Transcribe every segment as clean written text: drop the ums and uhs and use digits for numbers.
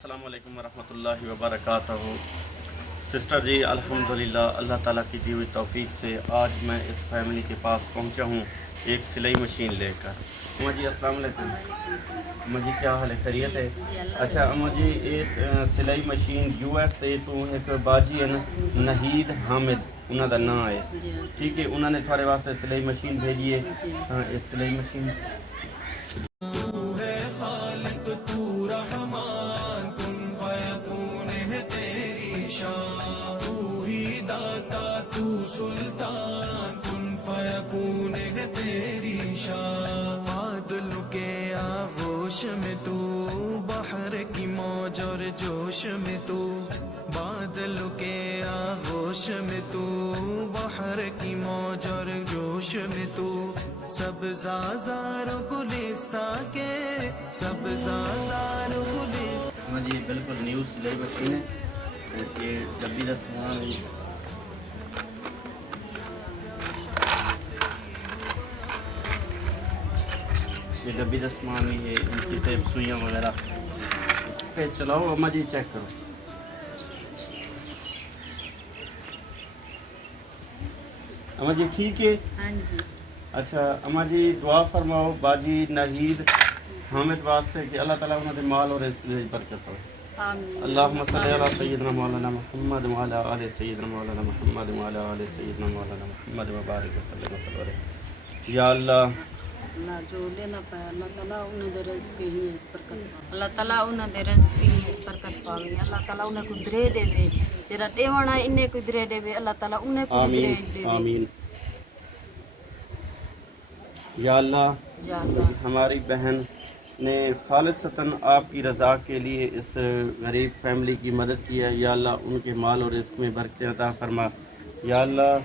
السلام علیکم ورحمۃ اللہ وبرکاتہ۔ سسٹر جی الحمدللہ اللہ تعالیٰ کی دی ہوئی توفیق سے آج میں اس فیملی کے پاس پہنچا ہوں ایک سلائی مشین لے کر۔ اماں جی السلام علیکم۔ اماں جی کیا حال ہے، خیریت ہے؟ اچھا اماں جی ایک سلائی مشین USA تو ایک باجی ہے نا نہید حامد انہوں کا نام ہے، ٹھیک ہے، انہوں نے تھوڑے واسطے سلائی مشین بھیجی ہے۔ ہاں اس سلائی مشین سلطان کن فیکون ہے تیری شان، بادل کے آغوش میں تو بحر کی موج اور جوش میں تو، بادل کے آغوش میں تو بحر کی موج اور جوش میں تو، سب زازار گلستان کے سب زازار گلستان۔ ہاں جی بالکل نیو سلائی مشین ہے، یہ ڈبی کا سامان ہے۔ یہ ڈبی کا سامان بھی ہے، انچی ٹیپ سوئیاں وغیرہ اس پہ چلاؤ۔ اماں جی چیک کرو، اماں جی ٹھیک ہے؟ ہاں جی اچھا اماں جی دعا فرماؤ باجی نہید حامد واسطے کہ اللہ تعالیٰ انہوں نے مال اور رزق میں برکت ہو۔ آمین۔ اللہم صلی علی سیدنا مولانا محمد وعلی آل سیدنا مولانا محمد وعلی آل سیدنا مولانا محمد وبارک وسلم وسلم۔ یا اللہ اللہ جو لینا پایا اللہ تعالیٰ انہیں دے رزق ہی برکت پاوے، اللہ تعالیٰ انہیں دے رزق ہی برکت پاوے، اللہ تعالیٰ انہیں کو درے دے وے، جڑا دیونا انہیں کو درے دے وے، اللہ تعالیٰ انہیں کو درے آمین دے وے۔ آمین۔ یا اللہ یا اللہ ہماری بہن نے خالصتاً آپ کی رضا کے لیے اس غریب فیملی کی مدد کی ہے، یا اللہ ان کے مال اور رزق میں برکتیں عطا فرما، یا اللہ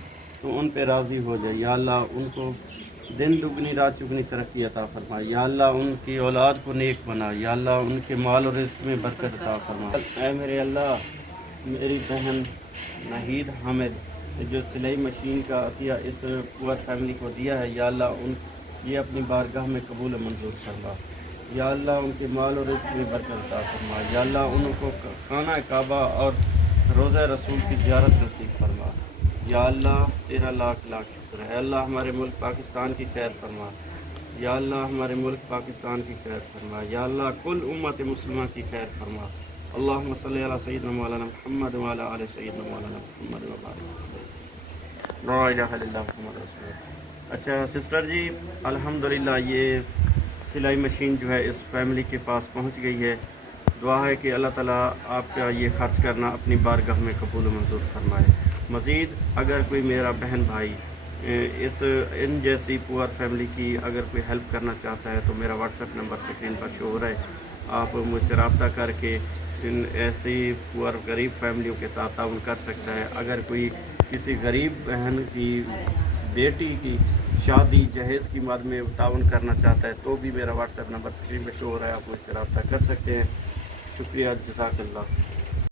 تو ان پہ راضی ہو جائے، یا اللہ ان کو دن دگنی رات چگنی ترقی عطا فرما، یا اللہ ان کی اولاد کو نیک بنا، یا اللہ ان کے مال اور رزق میں برکت عطا فرما۔ اے میرے اللہ میری بہن نہید حامد جو سلائی مشین کا عطیہ اس پور فیملی کو دیا ہے، یا اللہ ان یہ اپنی بارگاہ میں قبول و منظور فرما، یا اللہ ان کے مال اور رزق میں برکت عطا فرما، یا اللہ ان کو خانہ کعبہ اور روضہ رسول کی زیارت نصیب فرما، یا اللہ تیرا لاکھ لاکھ شکر ہے۔ اللہ ہمارے ملک پاکستان کی خیر فرما، یا اللہ ہمارے ملک پاکستان کی خیر فرما، یا اللہ کل امت مسلمہ کی خیر فرما۔ اللہم صلی علی سیدنا مولانا محمد وعلی آل سیدنا مولانا محمد وبارک وسلم۔ لا الہ الا اللہ محمد رسول اللہ۔ اچھا سسٹر جی الحمدللہ یہ سلائی مشین جو ہے اس فیملی کے پاس پہنچ گئی ہے، دعا ہے کہ اللہ تعالیٰ آپ کا یہ خرچ کرنا اپنی بارگاہ میں قبول و منظور فرمائے۔ مزید اگر کوئی میرا بہن بھائی ان جیسی پور فیملی کی اگر کوئی ہیلپ کرنا چاہتا ہے تو میرا واٹس ایپ نمبر اسکرین پر شو ہو رہا ہے، آپ مجھ سے رابطہ کر کے ان ایسی پور غریب فیملیوں کے ساتھ تعاون کر سکتا ہے۔ اگر کوئی کسی غریب بہن کی بیٹی کی شادی جہیز کی مد میں تعاون کرنا چاہتا ہے تو بھی میرا واٹس ایپ نمبر اسکرین پہ شو ہو رہا ہے، آپ مجھ سے رابطہ کر سکتے ہیں۔ شکریہ، جزاک اللہ۔